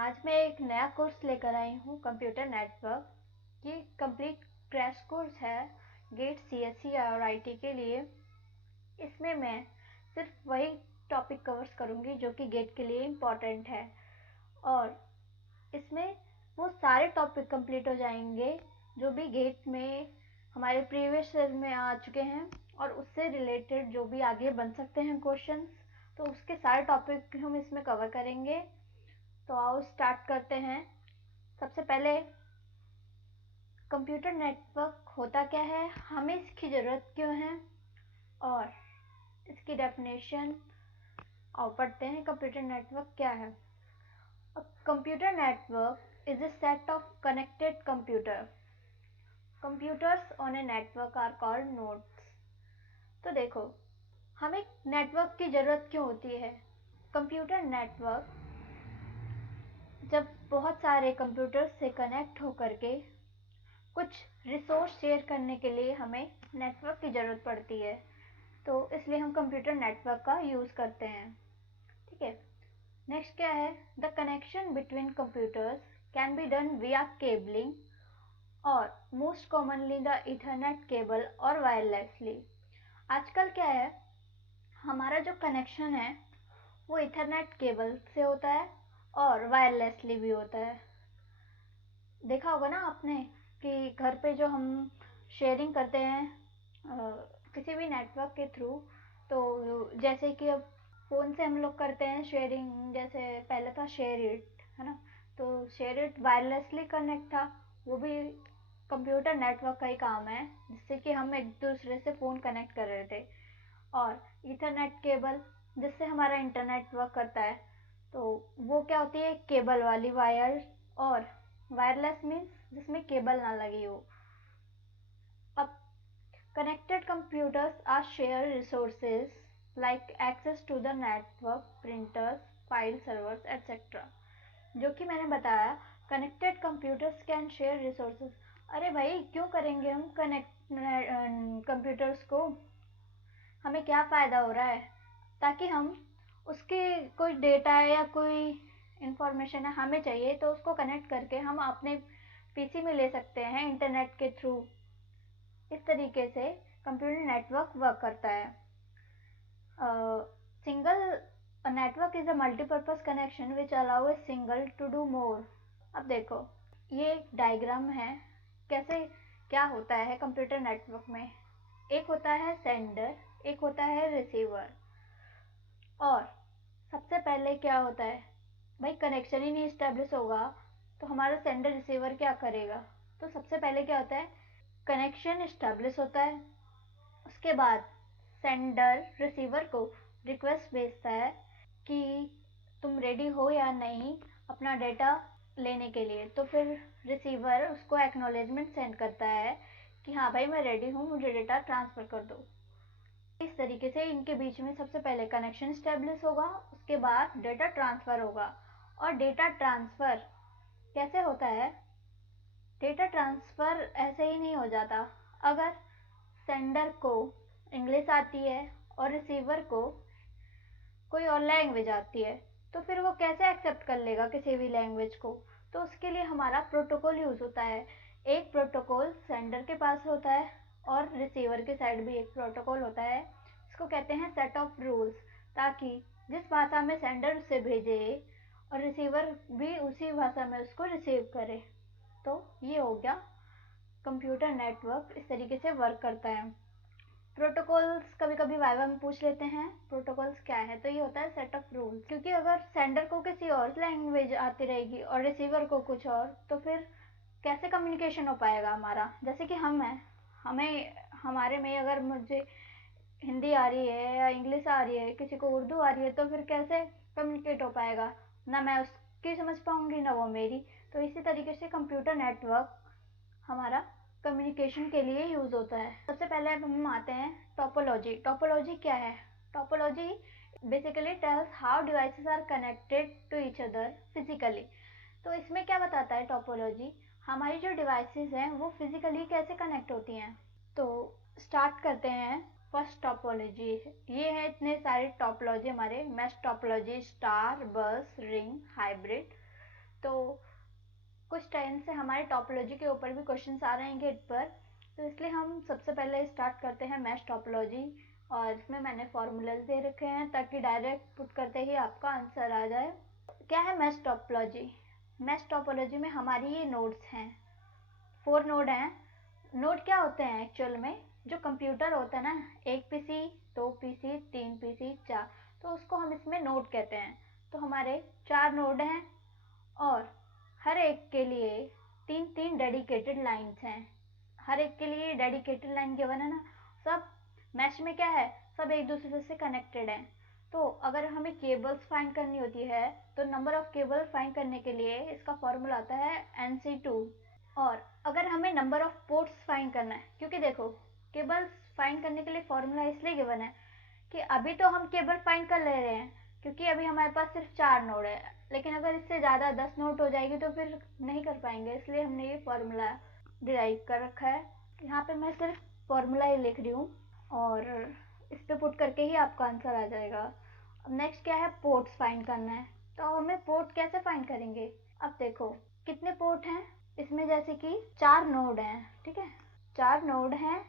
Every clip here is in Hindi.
आज मैं एक नया कोर्स लेकर आई हूँ कंप्यूटर नेटवर्क। ये कंप्लीट क्रैश कोर्स है गेट सीएससी और आईटी के लिए। इसमें मैं सिर्फ वही टॉपिक कवर्स करूँगी जो कि गेट के लिए इम्पोर्टेंट है, और इसमें वो सारे टॉपिक कंप्लीट हो जाएंगे जो भी गेट में हमारे प्रीवियस ईयर में आ चुके हैं और उससे रिलेटेड जो भी आगे बन सकते हैं क्वेश्चंस, तो उसके सारे टॉपिक हम इसमें कवर करेंगे। तो आओ स्टार्ट करते हैं। सबसे पहले कंप्यूटर नेटवर्क होता क्या है, हमें इसकी ज़रूरत क्यों है और इसकी डेफिनेशन। और पढ़ते हैं कंप्यूटर नेटवर्क क्या है। Computer network is a set of connected computers on a network are called nodes। तो देखो, हमें नेटवर्क की ज़रूरत क्यों होती है। कंप्यूटर नेटवर्क जब बहुत सारे कंप्यूटर्स से कनेक्ट होकर के कुछ रिसोर्स शेयर करने के लिए हमें नेटवर्क की ज़रूरत पड़ती है, तो इसलिए हम कंप्यूटर नेटवर्क का यूज़ करते हैं। ठीक है, नेक्स्ट क्या है, the connection between computers can be done विया केबलिंग और most commonly the Ethernet cable और वायरलेसली। आजकल क्या है, हमारा जो कनेक्शन है वो इथरनेट केबल से होता है और वायरलेसली भी होता है। देखा होगा ना आपने कि घर पे जो हम शेयरिंग करते हैं किसी भी नेटवर्क के थ्रू, तो जैसे कि अब फ़ोन से हम लोग करते हैं शेयरिंग, जैसे पहले था शेयर इट, है ना। तो शेयर इट वायरलेसली कनेक्ट था, वो भी कंप्यूटर नेटवर्क का ही काम है, जिससे कि हम एक दूसरे से फ़ोन कनेक्ट कर रहे थे। और ईथरनेट केबल जिससे हमारा इंटरनेट वर्क करता है, तो वो क्या होती है, केबल वाली वायर। और वायरलेस मीन्स जिसमें केबल ना लगी हो। अब connected computers are share resources like access to the network, printers, file servers etcetera. जो कि मैंने बताया, connected computers can share resources. अरे भाई, क्यों करेंगे हम कनेक्ट कंप्यूटर्स को, हमें क्या फ़ायदा हो रहा है। ताकि हम उसके कोई डेटा है या कोई इंफॉर्मेशन है हमें चाहिए, तो उसको कनेक्ट करके हम अपने पीसी में ले सकते हैं इंटरनेट के थ्रू। इस तरीके से कंप्यूटर नेटवर्क वर्क करता है। Single network is a multipurpose connection which allow a single to do more. अब देखो, ये एक डायग्राम है कैसे क्या होता है कंप्यूटर नेटवर्क में। एक होता है सेंडर, एक होता है रिसीवर। और सबसे पहले क्या होता है भाई, कनेक्शन ही नहीं इस्टेब्लिश होगा तो हमारा सेंडर रिसीवर क्या करेगा। तो सबसे पहले क्या होता है, कनेक्शन इस्टेब्लिश होता है। उसके बाद सेंडर रिसीवर को रिक्वेस्ट भेजता है कि तुम रेडी हो या नहीं अपना डेटा लेने के लिए। तो फिर रिसीवर उसको एक्नॉलेजमेंट सेंड करता है कि हाँ भाई मैं रेडी हूँ, मुझे डेटा ट्रांसफ़र कर दो। इस तरीके से इनके बीच में सबसे पहले कनेक्शन स्टेब्लिश होगा, उसके बाद डेटा ट्रांसफ़र होगा। और डेटा ट्रांसफ़र कैसे होता है, डेटा ट्रांसफ़र ऐसे ही नहीं हो जाता। अगर सेंडर को इंग्लिश आती है और रिसीवर को कोई और लैंग्वेज आती है, तो फिर वो कैसे एक्सेप्ट कर लेगा किसी भी लैंग्वेज को। तो उसके लिए हमारा प्रोटोकॉल यूज़ होता है। एक प्रोटोकॉल सेंडर के पास होता है और रिसीवर के साइड भी एक प्रोटोकॉल होता है, इसको कहते हैं सेट ऑफ रूल्स। ताकि जिस भाषा में सेंडर उसे भेजे और रिसीवर भी उसी भाषा में उसको रिसीव करे। तो ये हो गया कंप्यूटर नेटवर्क, इस तरीके से वर्क करता है। प्रोटोकॉल्स कभी कभी वाइवा में पूछ लेते हैं, प्रोटोकॉल्स क्या है, तो ये होता है सेट ऑफ रूल्स। क्योंकि अगर सेंडर को किसी और लैंग्वेज आती रहेगी और रिसीवर को कुछ और, तो फिर कैसे कम्युनिकेशन हो पाएगा हमारा। जैसे कि हम हैं, हमें हमारे में अगर मुझे हिंदी आ रही है या इंग्लिश आ रही है, किसी को उर्दू आ रही है, तो फिर कैसे कम्युनिकेट हो पाएगा, ना मैं उसकी समझ पाऊँगी ना वो मेरी। तो इसी तरीके से कंप्यूटर नेटवर्क हमारा कम्युनिकेशन के लिए यूज़ होता है। सबसे पहले अब हम आते हैं टोपोलॉजी। टोपोलॉजी क्या है, topology basically tells how devices are connected to each other physically. तो इसमें क्या बताता है टोपोलॉजी, हमारी जो डिवाइसेस हैं वो फिजिकली कैसे कनेक्ट होती हैं। तो स्टार्ट करते हैं। फर्स्ट टोपोलॉजी, ये है इतने सारे टोपोलॉजी हमारे, मैश टोपोलॉजी, स्टार, बस, रिंग, हाइब्रिड। तो कुछ टाइम से हमारे टोपोलॉजी के ऊपर भी क्वेश्चंस आ रहे हैं गेट पर, तो इसलिए हम सबसे पहले स्टार्ट करते हैं मैश टोपोलॉजी। और इसमें मैंने फॉर्मूलाज दे रखे हैं ताकि डायरेक्ट पुट करते ही आपका आंसर आ जाए। क्या है मैश टोपोलॉजी? मैश टोपोलॉजी में हमारी ये नोड्स हैं, 4 नोड हैं। नोड क्या होते हैं एक्चुअल में? जो कंप्यूटर होता है ना, 1 पीसी, 2 पीसी, 3 पीसी, 4, तो उसको हम इसमें नोड कहते हैं। तो हमारे 4 नोड हैं और हर एक के लिए 3-3 डेडिकेटेड लाइंस हैं। हर एक के लिए डेडिकेटेड लाइन गिवन है ना। सब मैश में क्या है, सब एक दूसरे से कनेक्टेड हैं। तो अगर हमें केबल्स फाइंड करनी होती है तो नंबर ऑफ केबल फाइंड करने के लिए इसका फॉर्मूला आता है NC2। और अगर हमें नंबर ऑफ पोर्ट्स फाइंड करना है, क्योंकि देखो केबल्स फाइंड करने के लिए फॉर्मूला इसलिए गिवन है कि अभी तो हम केबल फाइंड कर ले रहे हैं क्योंकि अभी हमारे पास सिर्फ 4 नोड है, लेकिन अगर इससे ज़्यादा 10 नोड हो जाएगी तो फिर नहीं कर पाएंगे, इसलिए हमने ये फॉर्मूला डिराइव कर रखा है। यहाँ पे मैं सिर्फ फॉर्मूला ही लिख रही हूँ और इस पे पुट करके ही आपका आंसर आ जाएगा। अब नेक्स्ट क्या है, पोर्ट्स फाइंड करना है। तो हमें पोर्ट कैसे फाइंड करेंगे? अब देखो कितने पोर्ट हैं इसमें, जैसे कि 4 नोड हैं, ठीक है, 4 नोड हैं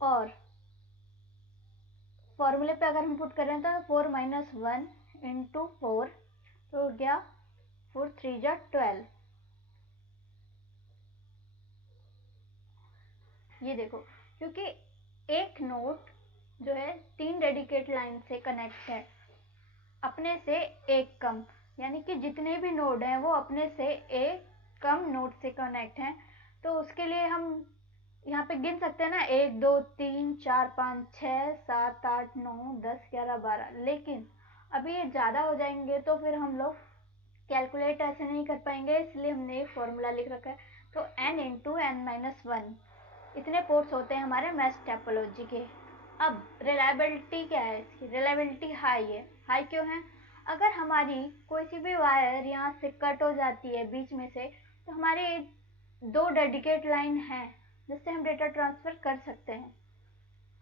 और फॉर्मूले पे अगर हम पुट करें तो 4 - 1 × 4 तो हो गया 4 3 जा 12। ये देखो, क्योंकि एक नोड जो है 3 डेडिकेट लाइन से कनेक्ट है, अपने से एक कम, यानी कि जितने भी नोड हैं वो अपने से एक कम नोड से कनेक्ट हैं। तो उसके लिए हम यहाँ पे गिन सकते हैं ना, 1 2 3 4 5 6 7 8 9 10 11 12, लेकिन अभी ये ज़्यादा हो जाएंगे तो फिर हम लोग कैलकुलेट ऐसे नहीं कर पाएंगे, इसलिए हमने एक फॉर्मूला लिख रखा है। तो n × n-1 इतने पोर्ट्स होते हैं हमारे मैश टोपोलॉजी के। अब रिलायबिलिटी क्या है इसकी? रिलायबिलिटी हाई है। हाई क्यों है? अगर हमारी कोई सी भी वायर यहाँ से कट हो जाती है बीच में से, तो हमारे 2 डेडिकेट लाइन हैं जिससे हम डेटा ट्रांसफ़र कर सकते हैं।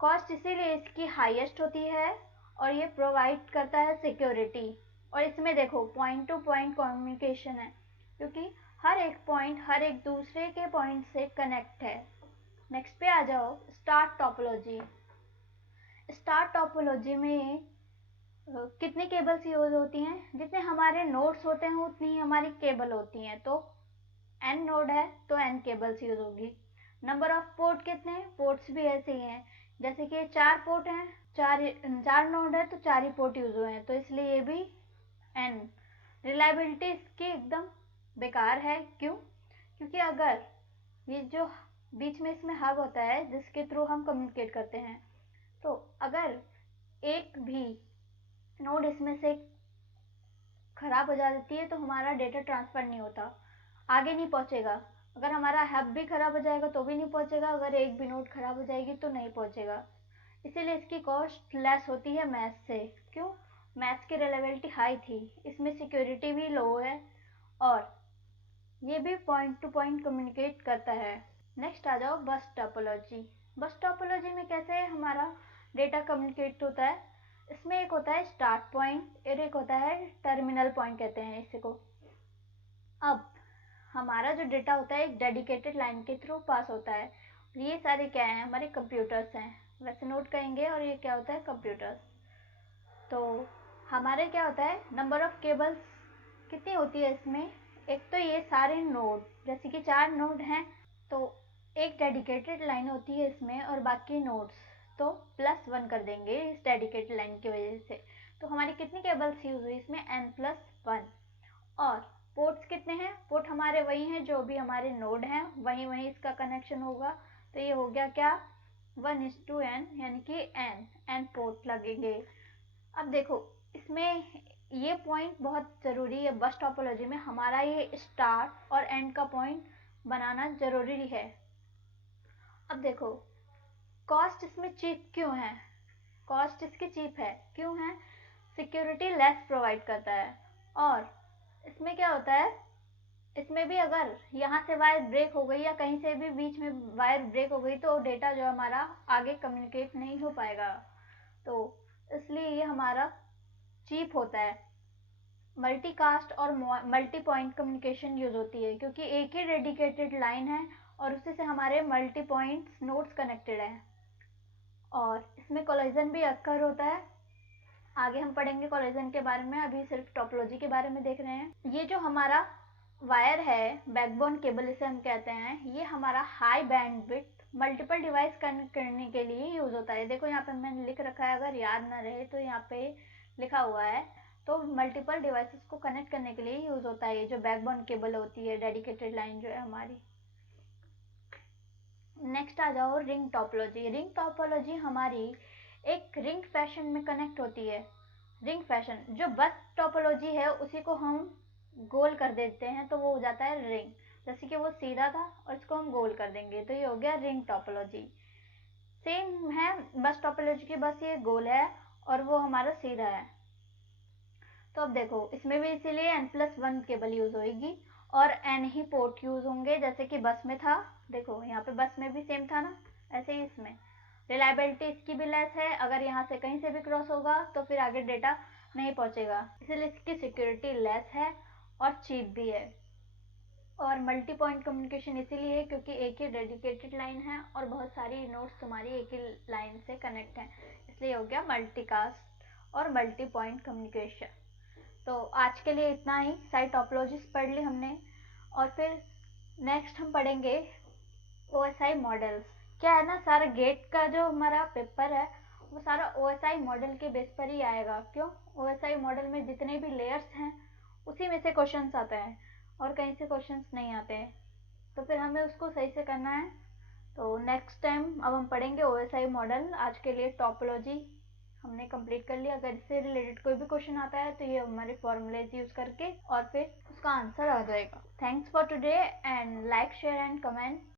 कॉस्ट इसीलिए इसकी हाईएस्ट होती है और ये प्रोवाइड करता है सिक्योरिटी। और इसमें देखो पॉइंट टू पॉइंट कम्युनिकेशन है, क्योंकि हर एक पॉइंट हर एक दूसरे के पॉइंट से कनेक्ट है। नेक्स्ट पे आ जाओ, स्टार टोपोलॉजी। स्टार टोपोलॉजी में कितनी केबल्स यूज होती हैं? जितने हमारे नोड्स होते हैं उतनी ही हमारी केबल होती हैं। तो n नोड है तो n केबल्स यूज होगी। नंबर ऑफ पोर्ट कितने हैं? पोर्ट्स भी ऐसे ही हैं, जैसे कि 4 पोर्ट हैं, 4 नोड है तो 4 ही पोर्ट यूज हुए हैं, तो इसलिए ये भी n। रिलायबिलिटी इसकी एकदम बेकार है। क्यों? क्योंकि अगर ये जो बीच में इसमें हब होता है जिसके थ्रू हम कम्युनिकेट करते हैं, तो अगर एक भी नोड इसमें से खराब हो जाती है तो हमारा डेटा ट्रांसफ़र नहीं होता, आगे नहीं पहुंचेगा। अगर हमारा हब भी खराब हो जाएगा तो भी नहीं पहुंचेगा, अगर एक भी नोड खराब हो जाएगी तो नहीं पहुंचेगा। इसीलिए इसकी कॉस्ट लेस होती है मैथ से। क्यों? मैथ की रिलायबिलिटी हाई थी, इसमें सिक्योरिटी भी लो है और ये भी पॉइंट टू पॉइंट कम्युनिकेट करता है। नेक्स्ट आ जाओ बस टोपोलॉजी। बस टोपोलॉजी में कैसे हमारा डेटा कम्युनिकेट होता है? इसमें एक होता है स्टार्ट पॉइंट और एक होता है टर्मिनल पॉइंट, कहते हैं इसी को। अब हमारा जो डेटा होता है एक डेडिकेटेड लाइन के थ्रू पास होता है। ये सारे क्या हैं? हमारे कंप्यूटर्स हैं, वैसे नोट करेंगे। और ये क्या होता है? कंप्यूटर्स। तो हमारे क्या होता है, नंबर ऑफ केबल्स कितनी होती है इसमें? एक तो ये सारे नोड, जैसे कि 4 नोड हैं तो एक डेडिकेटेड लाइन होती है इसमें, और बाकी नोड्स तो +1 कर देंगे इस डेडिकेटेड लाइन की वजह से। तो हमारी कितनी केबल्स यूज हुई इसमें? n+1। और पोर्ट्स कितने हैं? पोर्ट हमारे वही हैं जो भी हमारे नोड हैं, वहीं वहीं इसका कनेक्शन होगा। तो ये हो गया क्या? 1:n, यानी कि n पोर्ट लगेंगे। अब देखो इसमें ये पॉइंट बहुत ज़रूरी है, बस टोपोलॉजी में हमारा ये स्टार्ट और एंड का पॉइंट बनाना ज़रूरी है। अब देखो कॉस्ट इसमें चीप क्यों है? कॉस्ट इसकी चीप है, क्यों है? सिक्योरिटी लेस प्रोवाइड करता है। और इसमें क्या होता है, इसमें भी अगर यहाँ से वायर ब्रेक हो गई या कहीं से भी बीच में वायर ब्रेक हो गई तो डेटा जो हमारा आगे कम्युनिकेट नहीं हो पाएगा, तो इसलिए ये हमारा चीप होता है। मल्टीकास्ट और मल्टी पॉइंट कम्युनिकेशन यूज होती है, क्योंकि एक ही डेडिकेटेड लाइन है और उसी से हमारे मल्टी पॉइंट्स नोड्स कनेक्टेड हैं, और इसमें कोलिजन भी अक्कर होता है। आगे हम पढ़ेंगे कोलिजन के बारे में, अभी सिर्फ टोपोलॉजी के बारे में देख रहे हैं। ये जो हमारा वायर है, बैकबोन केबल इसे हम कहते हैं, ये हमारा high bandwidth multiple device connect करने के लिए यूज होता है। देखो यहाँ पे मैंने लिख रखा है, अगर याद ना रहे तो यहाँ पे लिखा हुआ है। तो मल्टीपल डिवाइसेस को कनेक्ट करने के लिए यूज होता है ये जो बैकबोन केबल होती है, डेडिकेटेड लाइन जो है हमारी। नेक्स्ट आ जाओ रिंग टोपोलॉजी। रिंग टोपोलॉजी हमारी एक रिंग फैशन में कनेक्ट होती है। रिंग फैशन जो बस टोपोलॉजी है उसी को हम गोल कर देते हैं तो वो हो जाता है रिंग। जैसे कि वो सीधा था और इसको हम गोल कर देंगे तो ये हो गया रिंग टोपोलॉजी। सेम है बस टोपोलॉजी की, बस ये गोल है और वो हमारा सीधा है। तो अब देखो इसमें भी इसीलिए n+1 केबल यूज होगी और n ही पोर्ट यूज होंगे, जैसे कि बस में था। देखो यहाँ पे बस में भी सेम था ना, ऐसे ही इसमें रिलायबिलिटी इसकी भी लेस है, अगर यहाँ से कहीं से भी क्रॉस होगा तो फिर आगे डेटा नहीं पहुंचेगा, इसलिए इसकी सिक्योरिटी लेस है और चीप भी है। और मल्टी पॉइंट कम्युनिकेशन इसीलिए है क्योंकि एक ही डेडिकेटेड लाइन है और बहुत सारी नोड्स तुम्हारी एक ही लाइन से कनेक्ट हैं, इसलिए हो गया मल्टीकास्ट और मल्टी पॉइंट कम्युनिकेशन। तो आज के लिए इतना ही, सारी टोपोलॉजीज पढ़ ली हमने और फिर नेक्स्ट हम पढ़ेंगे OSI मॉडल्स। क्या है ना, सारा गेट का जो हमारा पेपर है वो सारा OSI मॉडल के बेस पर ही आएगा। क्यों? OSI मॉडल में जितने भी लेयर्स हैं उसी में से क्वेश्चंस आते हैं और कहीं से क्वेश्चंस नहीं आते हैं, तो फिर हमें उसको सही से करना है। तो नेक्स्ट टाइम अब हम पढ़ेंगे OSI मॉडल। आज के लिए टोपोलॉजी हमने कंप्लीट कर लिया। अगर इससे रिलेटेड कोई भी क्वेश्चन आता है तो ये हमारे फॉर्मूलेज यूज करके और फिर उसका आंसर आ जाएगा। Thanks for today and like share and comment.